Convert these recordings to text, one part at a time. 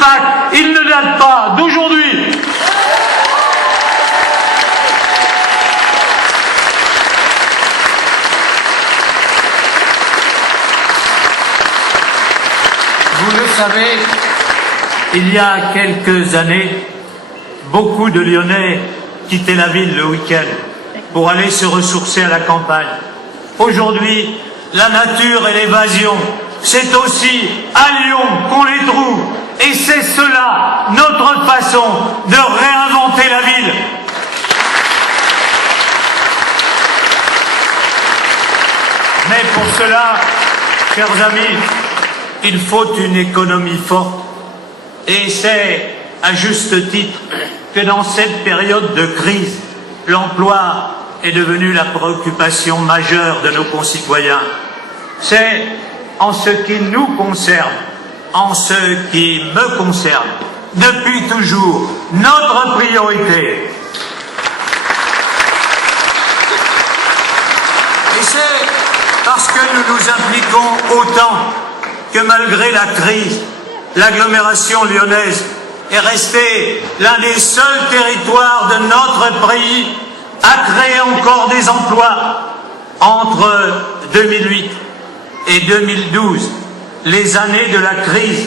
pacte, il ne date pas d'aujourd'hui. Vous le savez, il y a quelques années, beaucoup de Lyonnais quittaient la ville le week-end pour aller se ressourcer à la campagne. Aujourd'hui, la nature et l'évasion, c'est aussi à Lyon qu'on les trouve. Et c'est cela, notre façon de réinventer la ville. Mais pour cela, chers amis, il faut une économie forte. Et c'est, à juste titre, que dans cette période de crise, l'emploi est devenu la préoccupation majeure de nos concitoyens. C'est, en ce qui nous concerne, en ce qui me concerne, depuis toujours, notre priorité. Et c'est parce que nous nous impliquons autant que malgré la crise, l'agglomération lyonnaise est restée l'un des seuls territoires de notre pays à créer encore des emplois. Entre 2008 et 2012, les années de la crise,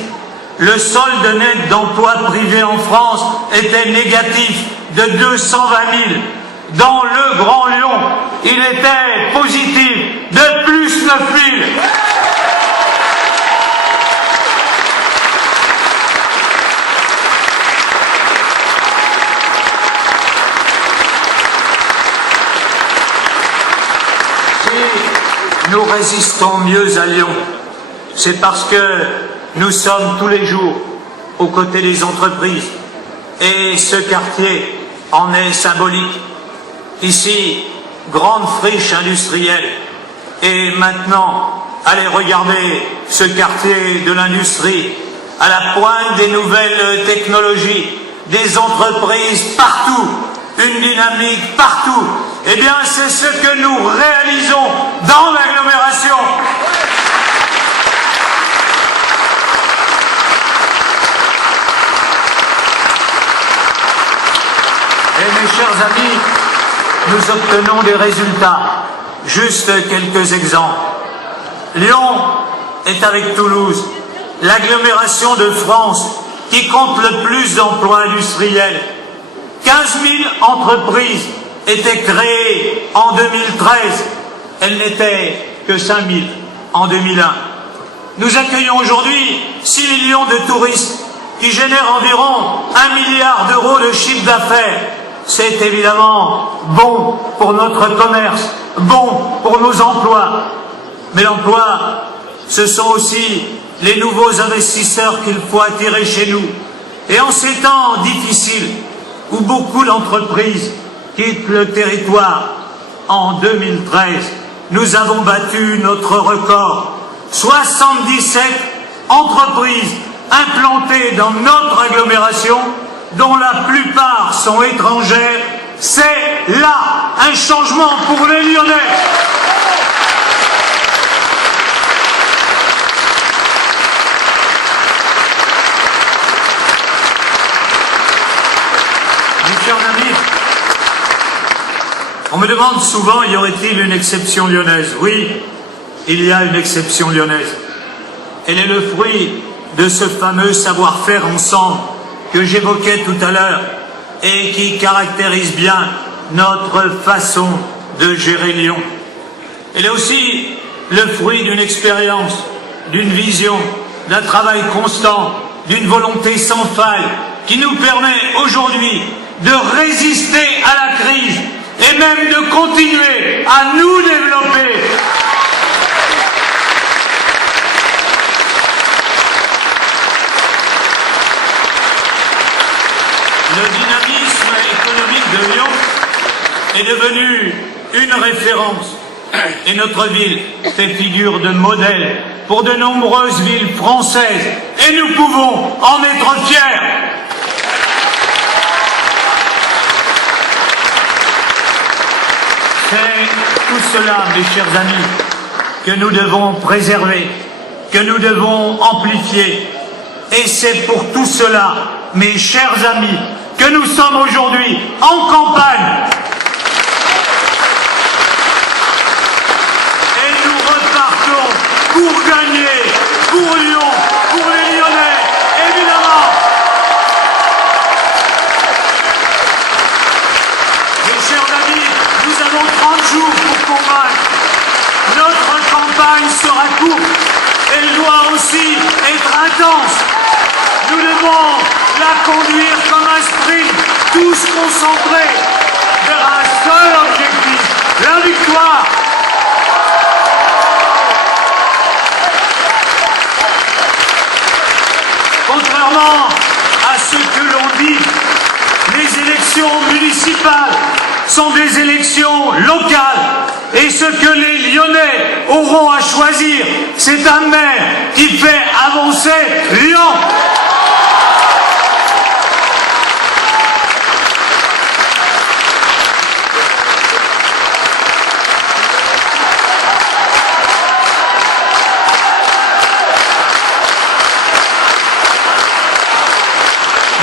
le solde net d'emplois privés en France était négatif de 220 000. Dans le Grand Lyon, il était positif de plus 9 000. Nous résistons mieux à Lyon, c'est parce que nous sommes tous les jours aux côtés des entreprises et ce quartier en est symbolique. Ici, grande friche industrielle et maintenant, allez regarder ce quartier de l'industrie à la pointe des nouvelles technologies, des entreprises partout, une dynamique partout. Eh bien, c'est ce que nous réalisons dans l'agglomération. Et mes chers amis, nous obtenons des résultats. Juste quelques exemples. Lyon est avec Toulouse l'agglomération de France qui compte le plus d'emplois industriels. 15 000 entreprises étaient créées en 2013. Elles n'étaient que 5 000 en 2001. Nous accueillons aujourd'hui 6 millions de touristes qui génèrent environ 1 milliard d'euros de chiffre d'affaires. C'est évidemment bon pour notre commerce, bon pour nos emplois. Mais l'emploi, ce sont aussi les nouveaux investisseurs qu'il faut attirer chez nous. Et en ces temps difficiles, où beaucoup d'entreprises quittent le territoire, en 2013, nous avons battu notre record. 77 entreprises implantées dans notre agglomération, dont la plupart sont étrangères. C'est là un changement pour les Lyonnais. Mes chers amis, on me demande souvent, y aurait-il une exception lyonnaise? Oui, il y a une exception lyonnaise. Elle est le fruit de ce fameux savoir-faire ensemble que j'évoquais tout à l'heure et qui caractérise bien notre façon de gérer Lyon. Elle est aussi le fruit d'une expérience, d'une vision, d'un travail constant, d'une volonté sans faille qui nous permet aujourd'hui de résister à la crise et même de continuer à nous développer. Le dynamisme économique de Lyon est devenu une référence et notre ville fait figure de modèle pour de nombreuses villes françaises et nous pouvons en être fiers. C'est tout cela, mes chers amis, que nous devons préserver, que nous devons amplifier Et c'est pour tout cela, mes chers amis, que nous sommes aujourd'hui en campagne. Et nous repartons pour gagner, pour Lyon, pour les Lyonnais, évidemment. Mes chers amis, nous avons 30 jours pour convaincre. Notre campagne sera courte. Elle doit aussi être intense. Nous devons la conduire comme un sprint, tous concentrés vers un seul objectif, la victoire. Contrairement à ce que l'on dit, les élections municipales sont des élections locales et ce que les Lyonnais auront à choisir, c'est un maire qui fait avancer Lyon.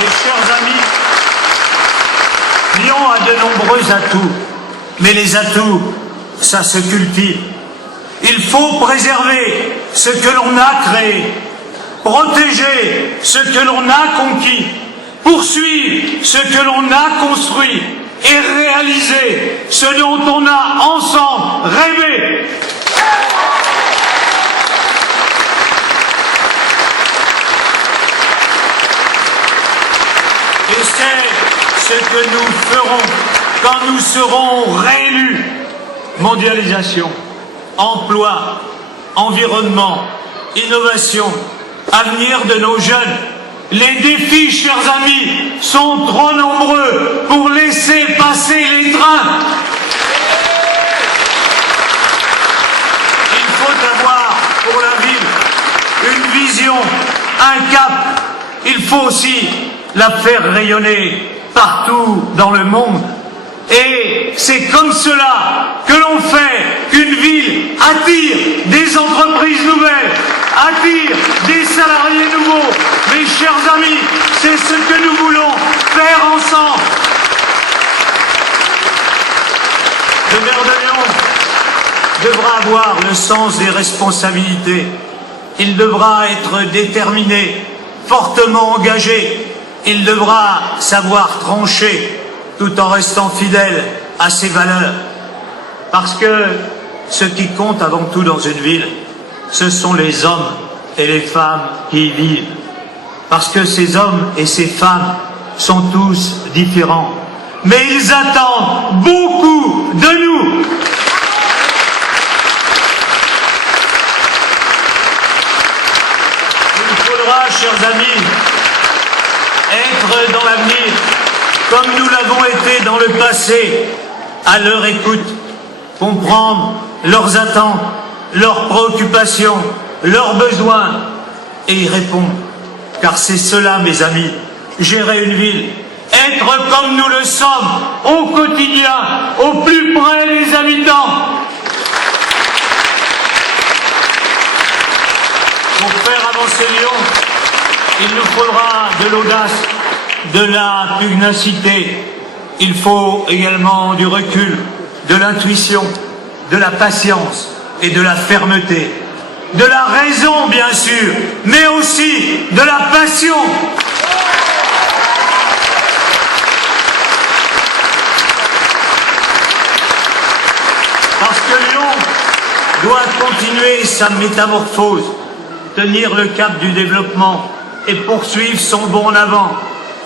Mes chers amis, Lyon a de nombreux atouts, mais les atouts, ça se cultive. Il faut préserver ce que l'on a créé, protéger ce que l'on a conquis, poursuivre ce que l'on a construit et réaliser ce dont on a ensemble rêvé. Et c'est ce que nous ferons quand nous serons réélus. Mondialisation, emploi, environnement, innovation, avenir de nos jeunes. Les défis, chers amis, sont trop nombreux pour laisser passer les trains. Il faut avoir pour la ville une vision, un cap. Il faut aussi la faire rayonner partout dans le monde. Et c'est comme cela que l'on fait qu'une ville attire des entreprises nouvelles, attire des salariés nouveaux. Mes chers amis, c'est ce que nous voulons faire ensemble. Le maire de Lyon devra avoir le sens des responsabilités. Il devra être déterminé, fortement engagé. Il devra savoir trancher tout en restant fidèle à ses valeurs. Parce que ce qui compte avant tout dans une ville, ce sont les hommes et les femmes qui y vivent. Parce que ces hommes et ces femmes sont tous différents. Mais ils attendent beaucoup de nous. Il faudra, chers amis, être dans l'avenir comme nous l'avons été dans le passé, à leur écoute, comprendre leurs attentes, leurs préoccupations, leurs besoins et y répondre. Car c'est cela, mes amis, gérer une ville, être comme nous le sommes au quotidien, au plus près des habitants. Pour faire avancer Lyon, il nous faudra de l'audace, de la pugnacité. Il faut également du recul, de l'intuition, de la patience et de la fermeté. De la raison, bien sûr, mais aussi de la passion. Parce que Lyon doit continuer sa métamorphose, tenir le cap du développement et poursuivre son bond en avant.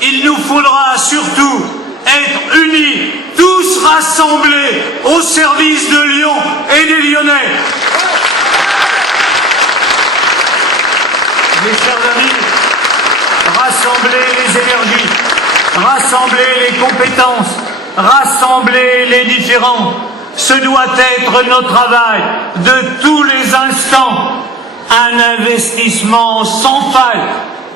Il nous faudra surtout être unis, tous rassemblés au service de Lyon et des Lyonnais. Mes chers amis, rassembler les énergies, rassembler les compétences, rassembler les différents, ce doit être notre travail de tous les instants. Un investissement sans faille.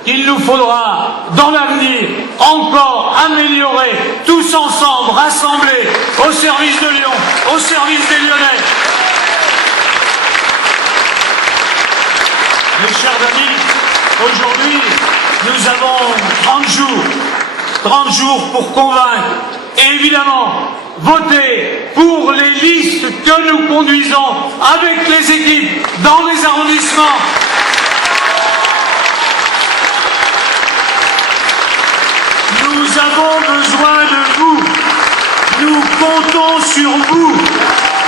Il nous faudra, dans l'avenir, encore améliorer, tous ensemble, rassemblés, au service de Lyon, au service des Lyonnais. Mes chers amis, Aujourd'hui, nous avons 30 jours pour convaincre et évidemment voter pour les listes que nous conduisons avec les équipes dans les arrondissements. Nous avons besoin de vous. Nous comptons sur vous.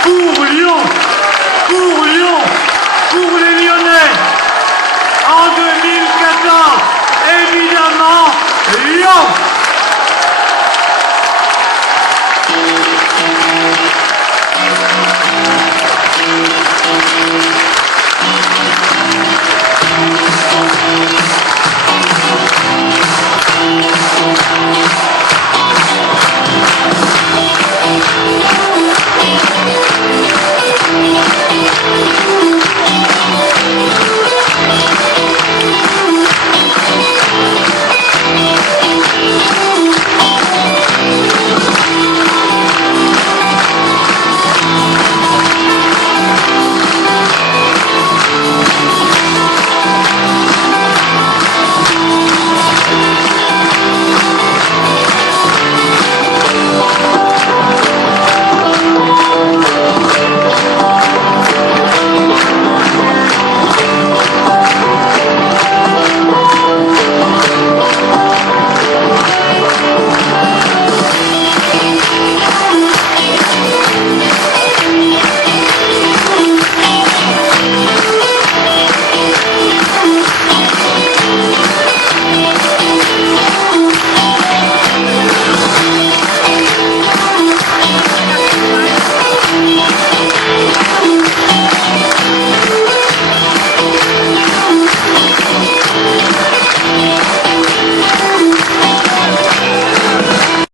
Pour Lyon, pour Lyon, pour les Lyonnais. En 2014, évidemment, Lyon.